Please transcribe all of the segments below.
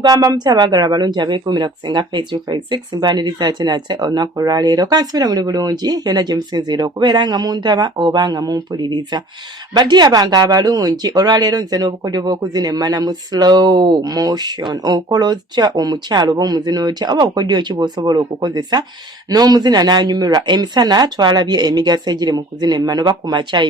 mugamba mutya abaagala abalungi abeekuumira kusenga Faith 256 mbaniriza ate nate olunaku olwaleero kansubira muli bulungi yonna gye musinziira okubeera nga mundaba oba nga mumpuliriza baddiya bange abalungi olwaleero nze n'obukodyo bw'okuzina emmana mu slow motion okola otya omukyalo oba omuzina otya oba obukodyo ki bw'osobola okukozesa n'omuzina n'anyumirwa emisana twalabye emigaso egiri mu kuzina emmana oba ku makya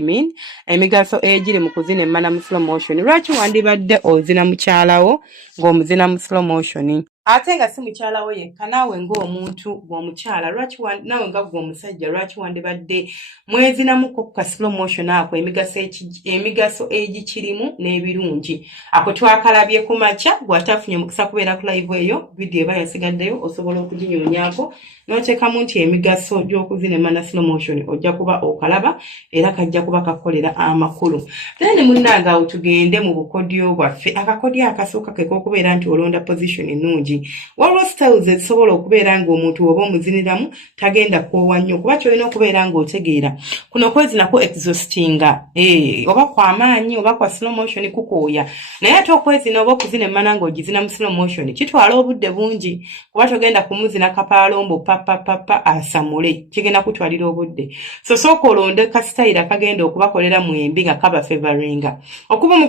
emigaso egiri mu kuzina emmana mu slow motion lwaki wandibadde ozina mukyalawo ng'omuzina mu slow motion ate nga si mukyalawo yekka naawe ng'omuntu gw'omukyala lwaki naawe nga gw'omusajja lwaki wandibadde mwezinamuko ku ka slow motion ako emigaso egikirimu n'ebirungi ako twakalabye ku makya gw'ataafunye mukisa kubeera ku live eyo vidiyo eba yasigaddeyo osobola okuginyonyako n'oteekamu nti emigaso gy'okuzina emmana slow motion ojja kuba okalaba era kajja kuba kakolera amakulu then munnange awo tugende mu bukodyo bwaffe akakodyo akasooka ke k'okubeera nti olonda position ennungi waliwo styles ezisobola okubeera ng'omuntu oba omuziniramu tagenda kwowa nnyo kuba kyolina okubeera ng'otegeera kuno kwezina ku exhaustinga oba kw'amaanyi oba kwa slow motion kukooya naye ate okwezina oba okuzina emmana ng'ogizina mu slow motion kitwala obudde bungi kuba togenda kumuzina kapaalombo papa asamule kigenda kutwalira obudde so sooka olonde ka style akagenda okubakolera mwembi nga kaba favoringa obumu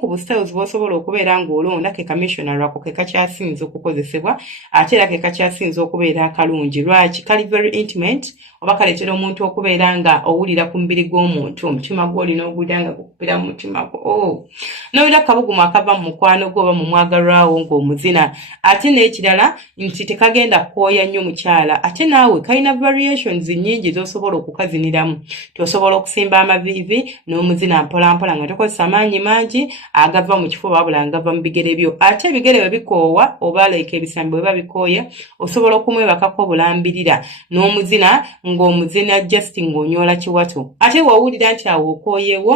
ku bu styles bw'osobola okubeera ng'olonda ke commissioner ako ke kakyasinze okukozesebwa ate era ke kakyasinze okubeera akalungi lwaki kali very intimate oba kaleetera omuntu okubeera nga owulira ku mubiri gw'omuntu omutima gw'olina ogulya nga gukupira mu mutima gwo n'owulira kabugumu akava mu mukwano gwo oba mu mwagalwawo ng'omuzina ate n'ekirala nti tekagenda kwoya nnyo mukyala ate naawe kalina variations nnyingi z'osobola okukaziniramu tosobola okusimba amaviivi n'omuzina mpolampola nga tokozesa amaanyi mangi agava mu kifuba wabula ngava mu bigere byo ate ebigere bwe bikoowa oba like ebisambi bwe babikooye osobola okumwebakako obulambirira n'omuzina ng'omuzina just ng'onyola kiwato ate wawulira nti awo okooyewo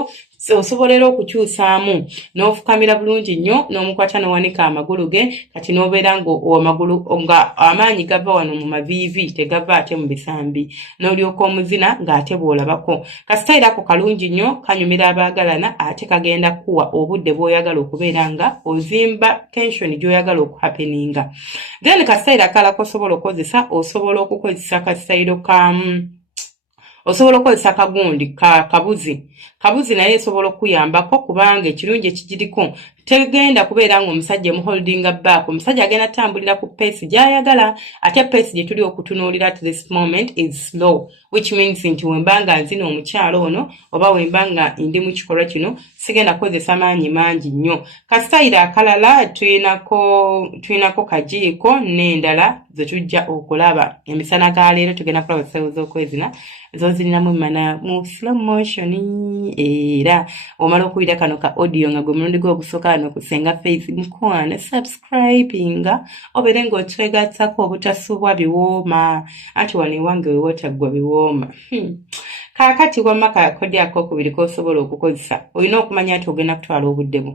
osobolera okukyusaamu n'ofukamira bulungi nnyo n'omukwata n'owanika amagulu ge kati n'obeera ng'amagulu nga amaanyi gava wano mu maviivi tegava ate mu bisambi n'olyoka omuzina ng'ate bw'olabako kasitayira ako kalungi nnyo kanyumira abaagalana ate kagenda kuwa obudde bw'oyagala okubeera nga ozimba tension gy'oyagala okuhappeninga then kasitayira akalako osobola okukozesa osobola okukozesa kasitayiro osobola okukozesa akagundi kabuzi naye esobola okuyambako kubanga ekirungi ekigiriko tegenda kubeera ng'omusajja muholdinga back omusajja agenda tambulira ku pace gy'ayagala ate pace gye tuli okutunuulira at this moment is slow which means nti wembanga nzina omukyalo ono oba wembanga ndi mu kikolwa kino sigenda kukozesa maanyi mangi nnyo kasitayira akalala tuyinako kajiiko n'endala ze tujja okulaba emisana ga leero tugenda kulaba styles z'okwezina zozirinamu emmana mu slow motion era omala okuwulira kano ka audio nga gwe mulundi gw'ogusooka wano kusenga Faith mukwana subscribinga obeere ng'otwegattako obutasubwa biwooma anti wano ewange wewotaggwa biwooma kaakati wamma kakodyo akokubiri k'osobola okukozesa olina okumanya nti ogenda kutwala obudde bwo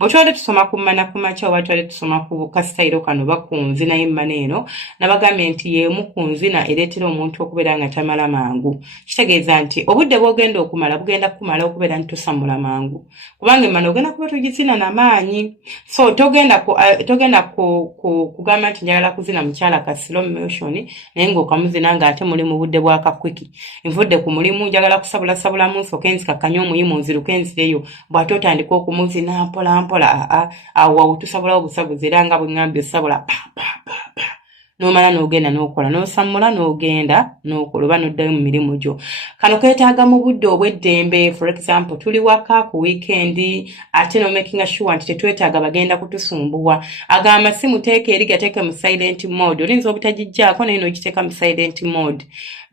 bwetwali tusoma ku mmana ku makya oba twali tusoma ku kasitayiro kano oba ku nzina y'emmana eno nabagambye nti y'emu ku nzina ereetera omuntu okubeera nga tamala mangu kitegeeza nti obudde bw'ogenda okumala bugenda kumala okubeera nti tosamula mangu kubanga emmana ogenda kuba tugizina n'amaanyi so togenda kugamba nti njagala kuzina mukyala ka slow motion naye ng'okamuzina ng'ate muli mu budde bw'akakwiki nvudde ku mulimu njagala kusabula mu nsoke nzikakkanya omuyimu nziruke nzireyo bw'ate otandika okumuzina mpola awo tusabulawo obusabuzi era nga bwe ŋŋambye osabula n'omala n'ogenda n'okola n'osamula n'ogenda n'okola oba n'oddayo mu mirimu gyo kano keetaaga mu budde obw'eddembe for example tuli waka ku weekend ate n'omakinga sure nti tetwetaaga bagenda kutusumbuwa agamba si muteeke eri gateeke mu silent mode olinza obutagijjaako naye n'ogiteeka mu silent mode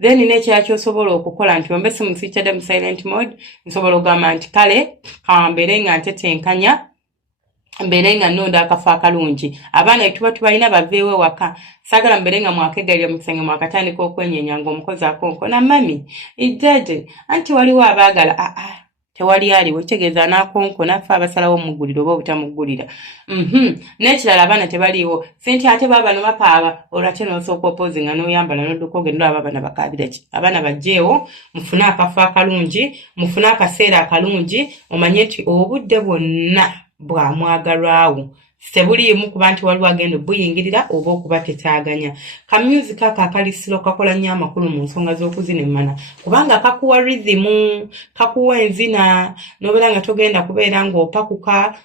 then n'ekirala ky'osobola okukola nti ombe simuswitchadde mu silent mode nsobola okugamba nti kale kambeere nga ntetenkanya mbeere nga nnonda akafo akalungi abaana tuba tubalina baveewo waka saagala mbeere nga mwakegalira mu kisenge mwakatandika okwenyeenya ng'omukozi akonkona mami idade anti waliwo abaagala tewali aliwo kitegeeza n'akonkona ffe abasalawo muggulira oba obutamuggulira n'ekirala abaana tebaliiwo senti ate baabano bakaaba olwate n'osooka opozinga n'oyambala n'odduka ogenda olaba abaana bakaabira ki abaana bajjeewo mufune akafo akalungi mufune akaseera akalungi omanye nti obudde bwonna bwamwagalwawo Sebuliimu kuba nti waliwo agenda obuyingirira oba okuba tetaaganya. Ka music ako akalisiro kakola nnyo amakulu mu nsonga z'okuzina emmana kubanga kakuwa rhythm, kakuwa enzina n'obeera nga togenda kubeera ng'opakuka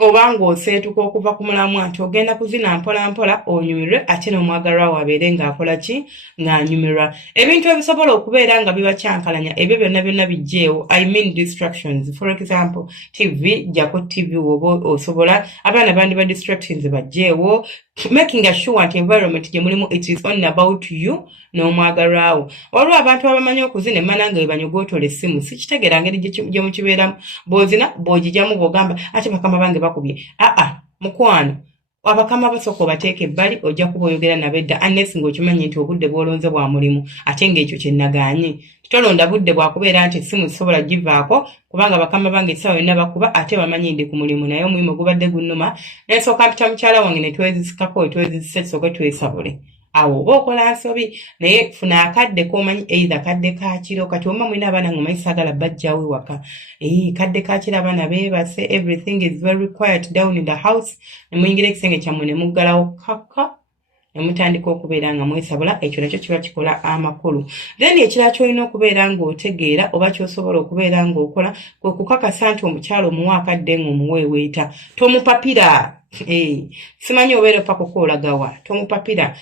oba ng'oseetuka okuva ku mulamwa nti ogenda kuzina mpola mpola onyumirwe ate n'omwagalwa wabeere ng'akola ki ng'anyumirwa. Ebintu ebisobola okubeera nga bibakyankalanya ebyo byonna bijjeewo. I mean distractions. For example, TV, jako TV woba osobola abaana bandi ba distractions bajjeewo. Making sure nti environment gye mulimu it is only about you n'omwagalwawo. Waliwo abantu abamanyi okuzina emmana nga bebanyogootola essimu sikitegeera ngeri gye mukibeeramu bw'ozina bw'ogijjamu bw'ogamba ate bakama bange bakubye. Mukwano abakama basooka obateeka ebbali ojja kuba oyogera nabo edda unless ng'okimanyi nti obudde bw'olonze bwa mulimu ate ng'ekyo kye nnagaanye. Tolonda budde bwakubeera nti essimu zisobola givaako kubanga bakama bange essaawa yonna bakuba ate bamanyi ndi ku mulimu naye omulimu gubadde gunnuma n'ensooka mpita mukyala wange ne twezisikako twezisise tusooke twesabule. Awo oba okola nsobi naye funa akadde k'omanyi either kadde ka kiro kati oma mwina abaana ng'omanyi saagala bajjawo ewaka kadde ka kiro abaana beebase everything is very quiet down in the house ne muyingira ekisenge kyammwe ne muggalawo kaka ne mutandika okubeera nga mwesabula ekyo nakyo kiba kikola amakulu. Then ekirala ky'olina okubeera ng'otegeera oba ky'osobola okubeera ng'okola kwe kukakasa nti omukyala omuwa akadde ng'omuweeweeta tomupapira. Simanyi obeera paka okolagawa tomupapira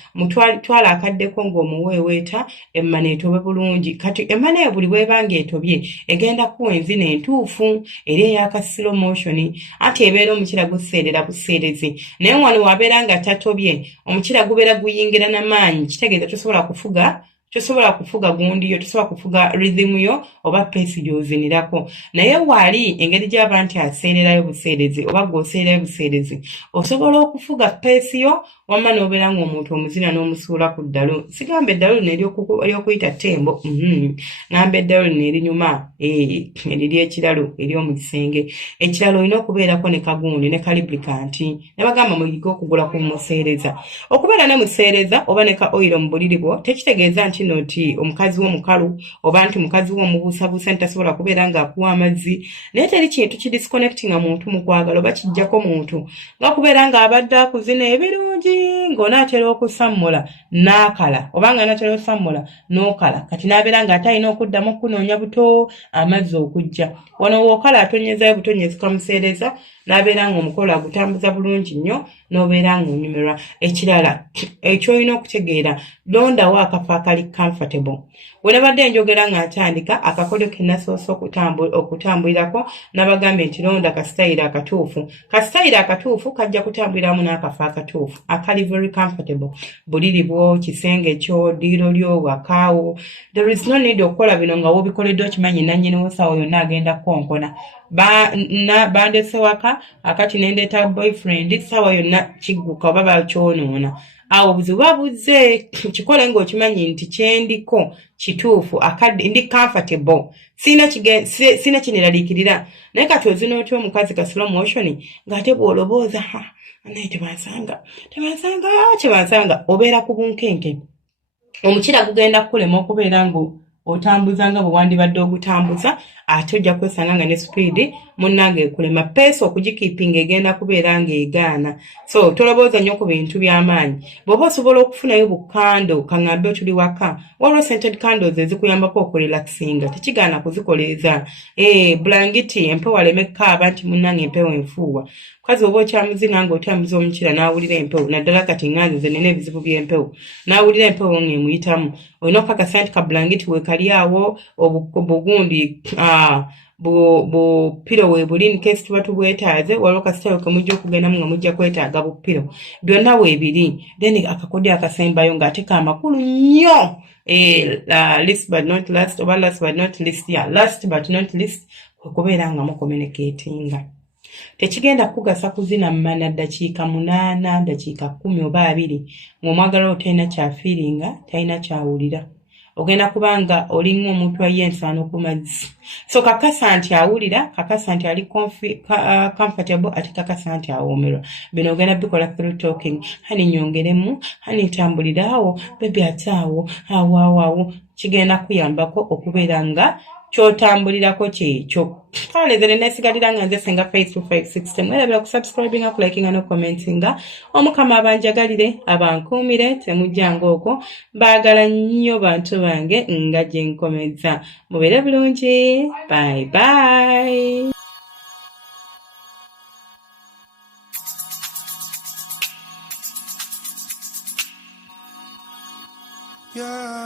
twala akaddeko ng'omuweeweeta emmana etobe bulungi. Kati emmana eyo buli bw'ebanga etobye egenda kuwa enzina entuufu era eyaka slow motion ate ebeera omukira guseerera buseerezi naye wano wabeera nga tatobye omukira gubeera guyingira n'amaanyi kitegeeza tosobola kufuga gundi yo tosobola kufuga rhythm yo oba pace gy'ozinirako naye wali engeri gy'aba nti aseererayo buseerezi oba gw'oseererayo buseerezi osobola okufuga pace yo wamma n'obeera ng'omuntu omuzina n'omusuula ku ddalu. Sigamba eddalu lino ery'okuyita ttembo ngamba eddalu lino erinyuma eriri ekiralo ery'omu kisenge ekiralo olina okubeerako ne kagundi ne kalibrikanti ne bagamba muyiga okugula ku museereza. Okubeera ne museereza oba ne ka oyiro mu buliri bwo tekitegeeza nti nti omukazi w'omukalu oba nti mukazi w'omubuusabuusa ntasobola kubeera ng'akuwa amazzi naye teri kintu kidisconnectinga muntu mu kwagala oba kijjako muntu nga kubeera ng'abadde akuzina ebirungi ng'onaatera okusammula n'akala oba nga naatera okusammula n'okala kati n'abeera ng'ate alina okuddamu okunoonya buto amazzi okujja wano wookala atonyezayo butonyezi kamuseereza n'abeera ng'omukolo agutambuza bulungi nnyo n'obeera ng'onyumirwa. Ekirala ekyolina okutegeera londawo akafo akali comfortable. We nabadde njogera ng'atandika akakodo ke nasoose okutambulirako nabagambye nti londa kasitayiro akatuufu. Kasitayiro akatuufu kajja kutambuliramu n'akafo akatuufu akali very comfortable. Buliri bwo, kisenge kyo, ddiiro lyo, wakaawo. There is no need okukola bino nga w'obikoledde okimanyi nannyiniwo ssaawa yonna agenda kukonkona. Bandese waka akati nendeeta boyfriend ssaawa yonna kigguka oba bakyonoona. Awo obuzibu babuzze kikole ng'okimanyi nti kyendiko kituufu akadde ndi comfortable sina kineraliikirira naye kati ozina otya omukazi ka slow motion ng'ate bw'olobooza naye tebansanga obeera ku bunkenke omukira gugenda kukulema okubeera otambuza nga bwe wandibadde ogutambuza ate ojja kwesanga nga ne speed munnange ekulema peesa okugikiipinga egenda kubeera ng'egaana. So tolobooza nnyo ku bintu by'amaanyi bw'oba osobola okufunayo bukando kaŋŋambe tuli waka waliwo scented candles ezikuyambako okurelaxinga tekigaana kuzikoleeza bulangiti empewo aleme kaaba nti munnange empewo enfuuwa mukazi oba okyamuzina ng'otambuza omukira n'awulira empewo naddala kati ŋŋanze ze nina ebizibu by'empewo n'awulira empewo ng'emuyitamu olina okukakasa nti ka bulangiti weekali awo obugundi bupiro weebuli in case tuba tubwetaaze waliwo kasitalo ke mujja okugendamu nga mujja kwetaaga bupiro byonna weebiri then akakodyo akasembayo ng'ate kaamakulu nnyo last but not last oba last but not least last but not least okubeera nga mucommunicatinga. Tekigenda kugasa kuzina mmana ddakiika 8 dakiika 10 oba 20 ng'omwagala talina kyafiiringa talina kyawulira ogenda kubanga olinga omuntu aye ensaano ku mazzi. So kakasa nti awulira kakasa nti ali comfortable ate kakasa nti awoomerwa. Bino ogenda bikola through talking. Hani nyongeremu hani tambuliraawo bebi ataawo awo kigenda kuyambako okubeera nga ky'otambulirako kyekyo. Kale nze ne neesigalira nga nze Senga Faith 256 temwerabira ku subscribinga, ku likinga n'okukomentinga. Omukama abanjagalire abankuumire temujjanga okwo. Baagala nnyo bantu bange nga gye nkomeza. Mubeere bulungi. Bye bye. Yeah.